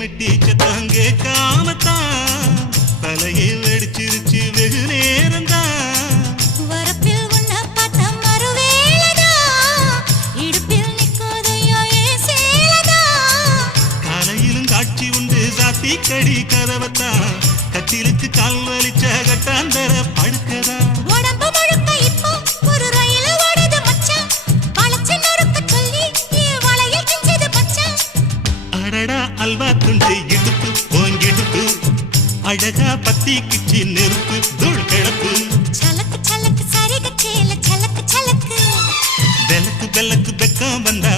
மெட்டி சத்தம் கேட்காமத்தான் தலையை வெடிச்சிருச்சு வெகு நேரம்தான். வரப்பில் உன்ன பார்த்த மறுவேளதா இடுப்பில் நிற்குதையோ ஏன் சேலதா. காலையிலும் காட்சி உண்டு சாத்தி கடி கதவத்தான் கட்டிலுக்கு கால் வலிச்ச கட்டாந்தர படுக்கதா. உடம்பு முழுக்க இப்போ ஒரு ரயில் ஓடுது மச்சான். வளைச்சு நொறுக்க சொல்லி என் வளையல் கிஞ்சது மச்சான். அடடா அல்வா துண்டு இடுப்பு போங்கிடுப்பு அழகா பத்தி கிச்சி நெருப்பு தூள் கிடப்பு. சலக்கு சலக்கு சரிக சேல சலக்கு சலக்கு வெலக்கு வெலக்கு வெக்கம் வந்தா